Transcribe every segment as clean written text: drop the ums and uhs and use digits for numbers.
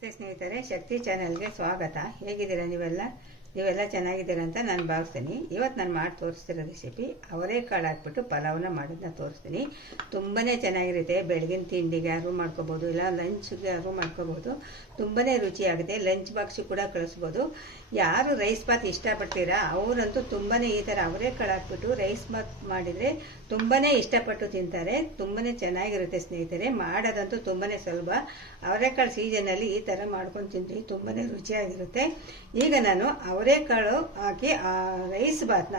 ನಮಸ್ತೆ ಸ್ನೇಹಿತರೆ, ಶಕ್ತಿ ಚಾನೆಲ್ಗೆ ಸ್ವಾಗತ. ಹೇಗಿದ್ದೀರಾ ನೀವೆಲ್ಲ ಚೆನ್ನಾಗಿದ್ದೀರಾ ಅಂತ ನಾನು ಭಾವಿಸ್ತೀನಿ. ಇವತ್ತು ನಾನು ಮಾಡಿ ತೋರಿಸ್ತಿರೋ ರೆಸಿಪಿ ಅವರೆಕಾಳು ಹಾಕ್ಬಿಟ್ಟು ಪಲಾವ್ನ ಮಾಡೋದನ್ನ ತೋರಿಸ್ತೀನಿ. ತುಂಬಾ ಚೆನ್ನಾಗಿರುತ್ತೆ. ಬೆಳಗಿನ ತಿಂಡಿಗೆ ಯಾರು ಮಾಡ್ಕೋಬೋದು, ಇಲ್ಲ ಲಂಚ್ಗೆ ಯಾರು ಮಾಡ್ಕೋಬೋದು. ತುಂಬಾ ರುಚಿಯಾಗುತ್ತೆ. ಲಂಚ್ ಬಾಕ್ಸು ಕೂಡ ಕಳಿಸ್ಬೋದು. ಯಾರು ರೈಸ್ ಬಾತ್ ಇಷ್ಟಪಡ್ತೀರಾ ಅವರಂತೂ ತುಂಬಾ ಈ ಥರ ಅವರೆಕಾಳು ಹಾಕ್ಬಿಟ್ಟು ರೈಸ್ ಬಾತ್ ಮಾಡಿದರೆ ತುಂಬಾ ಇಷ್ಟಪಟ್ಟು ತಿಂತಾರೆ. ತುಂಬಾ ಚೆನ್ನಾಗಿರುತ್ತೆ ಸ್ನೇಹಿತರೆ. ಮಾಡೋದಂತೂ ತುಂಬಾ ಸುಲಭ. ಅವರೆಕಾಳು ಸೀಸನಲ್ಲಿ ಈ ಥರ ಮಾಡ್ಕೊಂಡು ತಿಂತೀವಿ, ತುಂಬಾ ರುಚಿಯಾಗಿರುತ್ತೆ. ಈಗ ನಾನು ಅವರೆಕಾಳು ಹಾಕಿ ರೈಸ್ ಬಾತ್ನ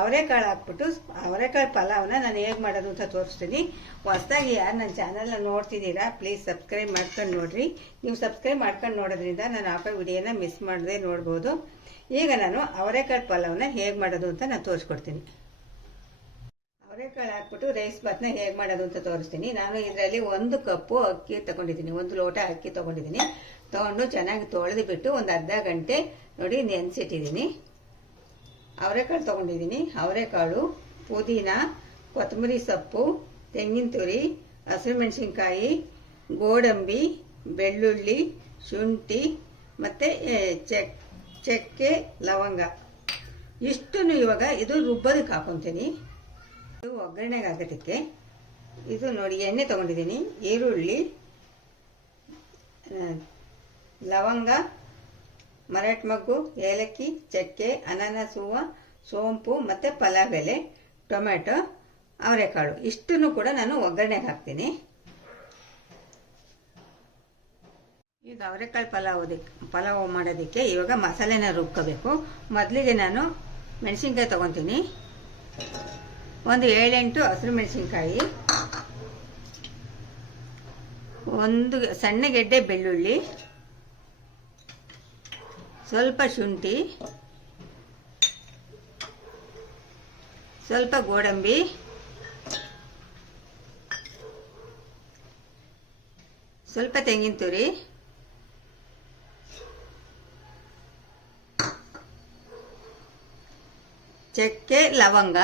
ಅವರೆಕಾಳು ಹಾಕ್ಬಿಟ್ಟು ಅವರೆಕಾಳು ಪಲಾವ್ನ ನಾನು ಹೇಗೆ ಮಾಡೋದು ಅಂತ ತೋರಿಸ್ತೀನಿ. ಹೊಸದಾಗಿ ಯಾರು ನನ್ನ ಚಾನಲ್ನ ನೋಡ್ತಿದ್ದೀರಾ ಪ್ಲೀಸ್ ಸಬ್ಸ್ಕ್ರೈಬ್ ಮಾಡ್ಕೊಂಡು ನೋಡ್ರಿ. ನೀವು ಸಬ್ಸ್ಕ್ರೈಬ್ ಮಾಡ್ಕೊಂಡು ನೋಡೋದ್ರಿಂದ ನಾನು ಹಾಕೋ ವಿಡಿಯೋನ ಮಿಸ್ ಮಾಡದೆ ನೋಡ್ಬೋದು. ಈಗ ನಾನು ಅವರೆಕಾಳು ಪಲಾವ್ನ ಹೇಗೆ ಮಾಡೋದು ಅಂತ ನಾನು ತೋರಿಸ್ಕೊಡ್ತೀನಿ. ಅವರೆಕಾಳು ಹಾಕ್ಬಿಟ್ಟು ರೈಸ್ ಬಾತ್ನ ಹೇಗೆ ಮಾಡೋದು ಅಂತ ತೋರಿಸ್ತೀನಿ. ನಾನು ಇದರಲ್ಲಿ 1 ಕಪ್ಪು ಅಕ್ಕಿ ತಗೊಂಡಿದ್ದೀನಿ, 1 ಲೋಟ ಅಕ್ಕಿ ತಗೊಂಡಿದ್ದೀನಿ. ತಗೊಂಡು ಚೆನ್ನಾಗಿ ತೊಳೆದು ಬಿಟ್ಟು ಒಂದು ಅರ್ಧ ಗಂಟೆ ನೋಡಿ ನೆನೆಸಿಟ್ಟಿದ್ದೀನಿ. ಅವರೆಕಾಳು ತಗೊಂಡಿದ್ದೀನಿ. ಅವರೆಕಾಳು, ಪುದೀನ, ಕೊತ್ತಂಬರಿ ಸೊಪ್ಪು, ತೆಂಗಿನ ತುರಿ, ಹಸಿರುಮೆಣಸಿನ್ಕಾಯಿ, ಗೋಡಂಬಿ, ಬೆಳ್ಳುಳ್ಳಿ, ಶುಂಠಿ ಮತ್ತು ಚಕ್ಕೆ, ಲವಂಗ ಇಷ್ಟನ್ನು ಇವಾಗ ಇದು ರುಬ್ಬೋದಕ್ಕೆ ಹಾಕೊತೀನಿ. ಇದು ಒಗ್ಗರಣೆಗೆ ಹಾಕೋದಕ್ಕೆ. ಇದು ನೋಡಿ ಎಣ್ಣೆ ತಗೊಂಡಿದ್ದೀನಿ. ಈರುಳ್ಳಿ, ಲವಂಗ, ಮರಾಠ ಮೊಗ್ಗು, ಏಲಕ್ಕಿ, ಚಕ್ಕೆ, ಅನಾನಸ್ ಹೂವು, ಸೋಂಪು ಮತ್ತು ಪಲಾವ್ ಎಲೆ, ಟೊಮೆಟೊ, ಅವರೆಕಾಳು ಇಷ್ಟನ್ನು ಕೂಡ ನಾನು ಒಗ್ಗರಣೆಗೆ ಹಾಕ್ತೀನಿ. ಈಗ ಅವರೆಕಾಳು ಪಲಾವ್ ಮಾಡೋದಕ್ಕೆ ಇವಾಗ ಮಸಾಲೆನ ರುಬ್ಕೋಬೇಕು. ಮೊದಲಿಗೆ ನಾನು ಮೆಣಸಿನ್ಕಾಯಿ ತೊಗೊತೀನಿ. ಒಂದು 7-8 ಹಸಿರು ಮೆಣಸಿನ್ಕಾಯಿ, ಒಂದು ಸಣ್ಣ ಗೆಡ್ಡೆ ಬೆಳ್ಳುಳ್ಳಿ, ಸ್ವಲ್ಪ ಶುಂಠಿ, ಸ್ವಲ್ಪ ಗೋಡಂಬಿ, ಸ್ವಲ್ಪ ತೆಂಗಿನ ತುರಿ, ಚಕ್ಕೆ, ಲವಂಗ,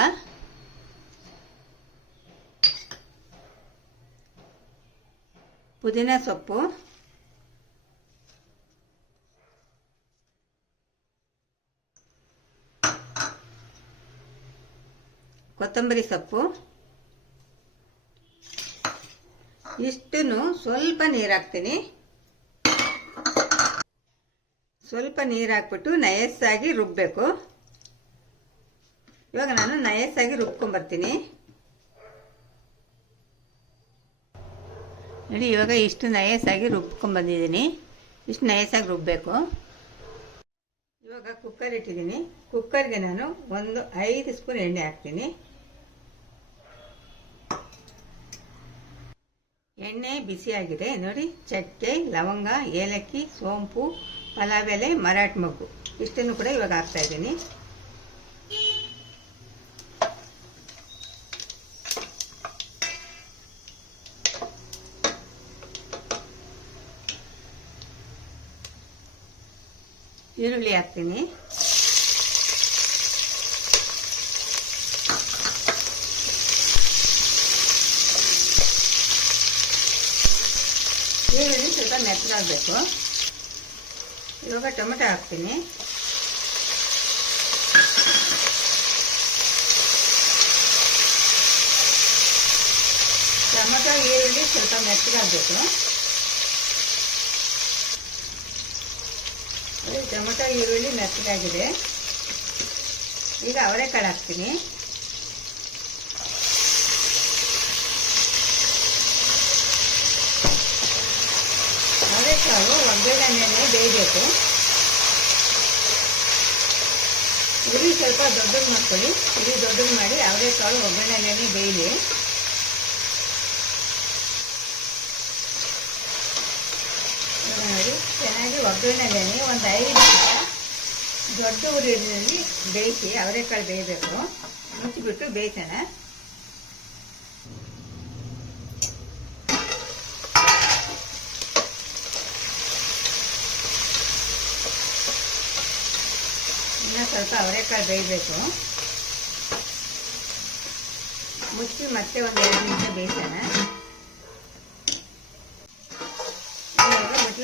ಪುದೀನ ಸೊಪ್ಪು, ಕೊತ್ತಂಬರಿ ಸೊಪ್ಪು ಇಷ್ಟನ್ನು ಸ್ವಲ್ಪ ನೀರು ಹಾಕ್ತೀನಿ. ಸ್ವಲ್ಪ ನೀರು ಹಾಕ್ಬಿಟ್ಟು ನಯಸ್ಸಾಗಿ ರುಬ್ಬಬೇಕು. ಇವಾಗ ನಾನು ನಯಸ್ಸಾಗಿ ರುಬ್ಕೊಂಡ್ಬರ್ತೀನಿ. ನೋಡಿ ಇವಾಗ ಇಷ್ಟು ನಯಸ್ಸಾಗಿ ರುಬ್ಕೊಂಡ್ಬಂದಿದ್ದೀನಿ. ಇಷ್ಟು ನಯಸ್ಸಾಗಿ ರುಬ್ಬಬೇಕು. ಇವಾಗ ಕುಕ್ಕರ್ ಇಟ್ಟಿದ್ದೀನಿ. ಕುಕ್ಕರ್ಗೆ ನಾನು ಒಂದು 5 ಸ್ಪೂನ್ ಎಣ್ಣೆ ಹಾಕ್ತೀನಿ. ಎಣ್ಣೆ ಬಿಸಿಯಾಗಿದೆ. ನೋಡಿ ಚಕ್ಕೆ, ಲವಂಗ, ಏಲಕ್ಕಿ, ಸೋಂಪು, ಪಲಾವ್ ಎಲೆ, ಮರಾಠ ಮೊಗ್ಗು ಇಷ್ಟನ್ನು ಕೂಡ ಇವಾಗ ಹಾಕ್ತಾ ಇದ್ದೀನಿ. ಈರುಳ್ಳಿ ಹಾಕ್ತೀನಿ. ಈರುಳ್ಳಿ ಸ್ವಲ್ಪ ಮೆತ್ತಗಾಗಬೇಕು. ಇವಾಗ ಟೊಮೆಟೊ ಹಾಕ್ತೀನಿ. ಟೊಮೆಟೊ ಈರುಳ್ಳಿ ಸ್ವಲ್ಪ ಮೆತ್ತಗಾಗಬೇಕು. ಟೊಮೆಟೊ ಈರುಳ್ಳಿ ಮೆತ್ತಗಾಗಿದೆ. ಈಗ ಅವರೆಕಾಳು ಹಾಕ್ತೀನಿ. ಅವರೆಕಾಳು ಒಗ್ಗರಣೆನೇ ಬೇಯಬೇಕು. ಉರಿ ಸ್ವಲ್ಪ ದೊಡ್ಡದು ಮಾಡ್ಕೊಳ್ಳಿ. ಉರಿ ದೊಡ್ಡದು ಮಾಡಿ ಅವರೆಕಾಳು ಒಗ್ಗರಣೆನೇ ಬೇಯಲಿ. ನೋಡಿ ಚೆನ್ನಾಗಿ ಒಗ್ಗರಣೆಗೆ ಒಂದು 5 ನಿಮಿಷ ದೊಡ್ಡ ಉರಿಯಲ್ಲಿ ಬೇಯಿಸಿ ಅವರೆಕಾಳು ಬೇಯಬೇಕು. ಮುಚ್ಚಿಬಿಟ್ಟು ಬೇಯಿಸೋಣ. ಇನ್ನು ಸ್ವಲ್ಪ ಅವರೆಕಾಳು ಬೇಯಬೇಕು. ಮುಚ್ಚಿ ಮತ್ತೆ ಒಂದು 2 ನಿಮಿಷ ಬೇಯಿಸೋಣ.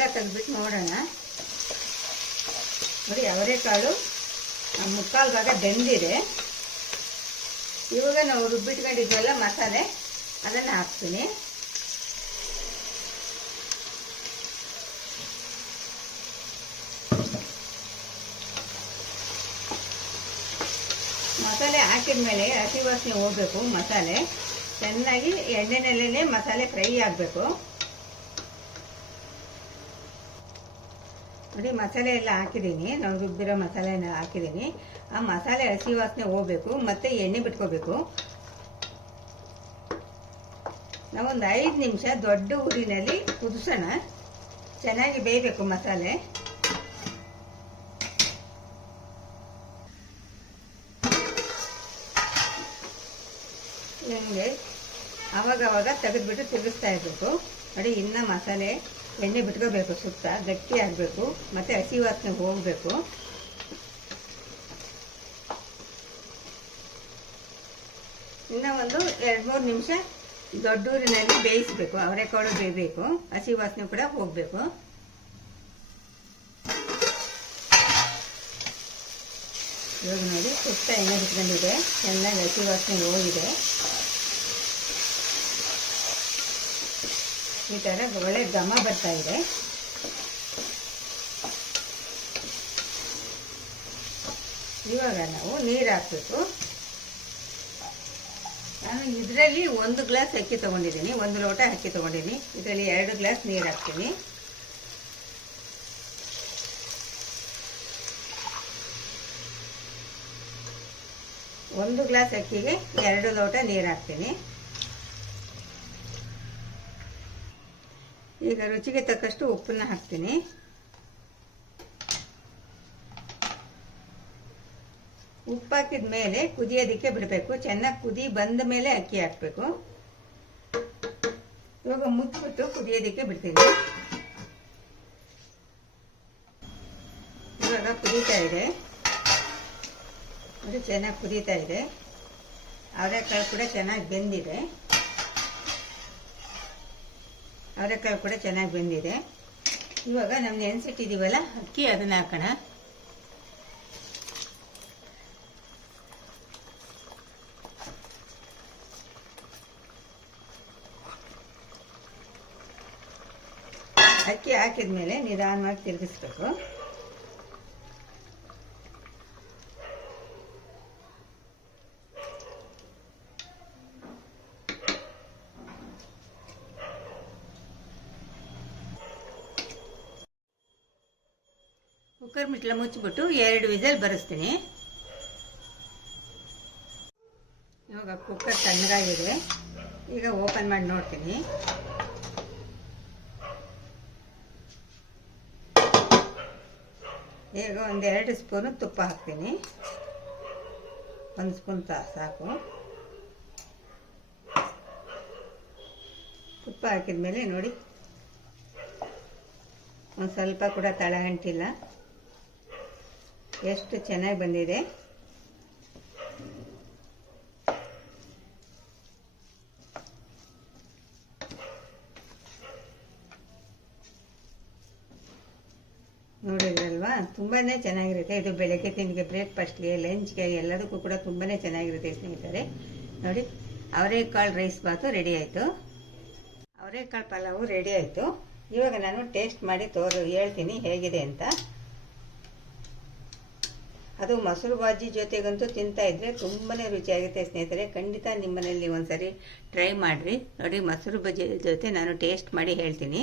ಎಲ್ಲ ತೆಗೆದ್ಬಿಟ್ಟು ನೋಡೋಣ. ನೋಡಿ ಅವರೆಕಾಳು ಮುಕ್ಕಾಲು ಭಾಗ ಬೆಂದಿದೆ. ಇವಾಗ ನಾವು ರುಬ್ಬಿಟ್ಕೊಂಡಿದ್ವಲ್ಲ ಮಸಾಲೆ, ಅದನ್ನು ಹಾಕ್ತೀನಿ. ಮಸಾಲೆ ಹಾಕಿದ ಮೇಲೆ ಹಸಿ ವಾಸನೆ ಹೋಗ್ಬೇಕು. ಮಸಾಲೆ ಚೆನ್ನಾಗಿ ಎಣ್ಣೆನಲ್ಲೇ ಮಸಾಲೆ ಫ್ರೈ ಆಗಬೇಕು. ನೋಡಿ ಮಸಾಲೆ ಎಲ್ಲ ಹಾಕಿದ್ದೀನಿ, ನಾವು ರುಬ್ಬಿರೋ ಮಸಾಲೆನ ಹಾಕಿದ್ದೀನಿ. ಆ ಮಸಾಲೆ ಹಸಿ ವಾಸನೆ ಹೋಗ್ಬೇಕು, ಮತ್ತೆ ಎಣ್ಣೆ ಬಿಟ್ಕೋಬೇಕು. ನಾವೊಂದು 5 ನಿಮಿಷ ದೊಡ್ಡ ಊರಿನಲ್ಲಿ ಕುದಿಸೋಣ. ಚೆನ್ನಾಗಿ ಬೇಯಬೇಕು ಮಸಾಲೆ. ಹಿಂಗೆ ಅವಾಗವಾಗ ತೆಗೆದ್ಬಿಟ್ಟು ತಿರುಗಿಸ್ತಾ ಇರಬೇಕು. ನೋಡಿ ಇನ್ನು ಮಸಾಲೆ ಎಣ್ಣೆ ಬಿಟ್ಕೋಬೇಕು, ಸುತ್ತ ಗಟ್ಟಿ ಆಗಬೇಕು, ಮತ್ತು ಹಸಿ ವಾಸನೆ ಹೋಗಬೇಕು. ಇನ್ನು ಒಂದು 2-3 ನಿಮಿಷ ದೊಡ್ಡೂರಿನಲ್ಲಿ ಬೇಯಿಸಬೇಕು. ಅವರೆಕಾಳು ಬೇಯಬೇಕು, ಹಸಿ ವಾಸನೆ ಕೂಡ ಹೋಗಬೇಕು. ಇವಾಗ ನೋಡಿ ಸುತ್ತ ಎಣ್ಣೆ ಬಿಟ್ಕೊಂಡಿದೆ, ಚೆನ್ನಾಗಿ ಹಸಿ ವಾಸನೆ ಹೋಗಿದೆ. ಈ ಥರ ಒಳ್ಳೆ ಘಮ ಬರ್ತಾ ಇದೆ. ಇವಾಗ ನಾವು ನೀರು ಹಾಕಬೇಕು. ನಾನು ಇದರಲ್ಲಿ 1 ಗ್ಲಾಸ್ ಅಕ್ಕಿ ತೊಗೊಂಡಿದ್ದೀನಿ, 1 ಲೋಟ ಅಕ್ಕಿ ತೊಗೊಂಡಿದ್ದೀನಿ. ಇದರಲ್ಲಿ 2 ಗ್ಲಾಸ್ ನೀರು ಹಾಕ್ತೀನಿ. ಒಂದು ಗ್ಲಾಸ್ ಅಕ್ಕಿಗೆ 2 ಲೋಟ ನೀರು ಹಾಕ್ತೀನಿ. ಈಗ ರುಚಿಗೆ ತಕ್ಕಷ್ಟು ಉಪ್ಪನ್ನ ಹಾಕ್ತೀನಿ. ಉಪ್ಪು ಹಾಕಿದ ಮೇಲೆ ಕುದಿಯೋದಕ್ಕೆ ಬಿಡಬೇಕು. ಚೆನ್ನಾಗಿ ಕುದಿ ಬಂದ ಮೇಲೆ ಅಕ್ಕಿ ಹಾಕಬೇಕು. ಇವಾಗ ಮುಚ್ಚಿಬಿಟ್ಟು ಕುದಿಯೋದಕ್ಕೆ ಬಿಡ್ತೀನಿ. ಇವಾಗ ಕುದೀತಾ ಇದೆ, ಅದು ಚೆನ್ನಾಗಿ ಕುದೀತಾ ಇದೆ. ಅವರೆಕಾಳು ಕೂಡ ಚೆನ್ನಾಗಿ ಬೆಂದಿದೆ. ಅವರೆಕಾಳು ಕೂಡ ಚೆನ್ನಾಗಿ ಬೆಂದಿದೆ. ಇವಾಗ ನಾವು ನೆನೆಸಿಟ್ಟಿದ್ದೀವಲ್ಲ ಅಕ್ಕಿ, ಅದನ್ನು ಹಾಕೋಣ. ಅಕ್ಕಿ ಹಾಕಿದ ಮೇಲೆ ನಿಧಾನವಾಗಿ ತಿರುಗಿಸ್ಬೇಕು. ಕುಕ್ಕರ್ ಮುಚ್ಚಳ ಮುಚ್ಚಿಬಿಟ್ಟು 2 ವಿಸಲ್ ಬರೆಸ್ತೀನಿ. ಇವಾಗ ಕುಕ್ಕರ್ ತಣ್ಣಗಾಗಿದೆ. ಈಗ ಓಪನ್ ಮಾಡಿ ನೋಡ್ತೀನಿ. ಈಗ 1-2 ಸ್ಪೂನು ತುಪ್ಪ ಹಾಕ್ತೀನಿ. 1 ಸ್ಪೂನ್ ಸಾಕು. ತುಪ್ಪ ಹಾಕಿದ ಮೇಲೆ ನೋಡಿ ಒಂದು ಸ್ವಲ್ಪ ಕೂಡ ತಳ ಅಂಟಿಲ್ಲ, ಎಷ್ಟು ಚೆನ್ನಾಗಿ ಬಂದಿದೆ. ನೋಡಿದ್ರಲ್ವಾ, ತುಂಬಾ ಚೆನ್ನಾಗಿರುತ್ತೆ. ಇದು ಬೆಳಗ್ಗೆ ತಿಂಡಿಗೆ, ಬ್ರೇಕ್ಫಾಸ್ಟ್ಗೆ, ಲಂಚ್ಗೆ ಎಲ್ಲದಕ್ಕೂ ಕೂಡ ತುಂಬಾ ಚೆನ್ನಾಗಿರುತ್ತೆ ಸ್ನೇಹಿತರೆ. ನೋಡಿ ಅವರೆಕಾಳು ರೈಸ್ ಬಾತು ರೆಡಿ ಆಯಿತು. ಅವರೆಕಾಳು ಪಲಾವು ರೆಡಿ ಆಯಿತು. ಇವಾಗ ನಾನು ಟೇಸ್ಟ್ ಮಾಡಿ ಹೇಳ್ತೀನಿ ಹೇಗಿದೆ ಅಂತ. ಅದು ಮೊಸರು ಬಾಜಿ ಜೊತೆಗಂತೂ ತಿಂತಾ ಇದ್ರೆ ತುಂಬಾ ರುಚಿಯಾಗುತ್ತೆ ಸ್ನೇಹಿತರೆ. ಖಂಡಿತ ನಿಮ್ಮನೇಲಿ ಒಂದ್ಸರಿ ಟ್ರೈ ಮಾಡಿರಿ. ನೋಡಿ ಮೊಸರು ಬಜ್ಜಿ ಜೊತೆ ನಾನು ಟೇಸ್ಟ್ ಮಾಡಿ ಹೇಳ್ತೀನಿ.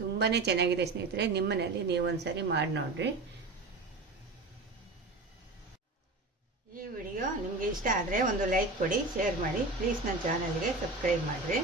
ತುಂಬಾ ಚೆನ್ನಾಗಿದೆ ಸ್ನೇಹಿತರೆ. ನಿಮ್ಮನೇಲಿ ನೀವು ಒಂದ್ಸರಿ ಮಾಡಿ ನೋಡ್ರಿ. ಈ ವಿಡಿಯೋ ನಿಮಗೆ ಇಷ್ಟ ಆದರೆ ಒಂದು ಲೈಕ್ ಕೊಡಿ, ಶೇರ್ ಮಾಡಿ. ಪ್ಲೀಸ್ ನನ್ನ ಚಾನಲ್ಗೆ ಸಬ್ಸ್ಕ್ರೈಬ್ ಮಾಡಿರಿ.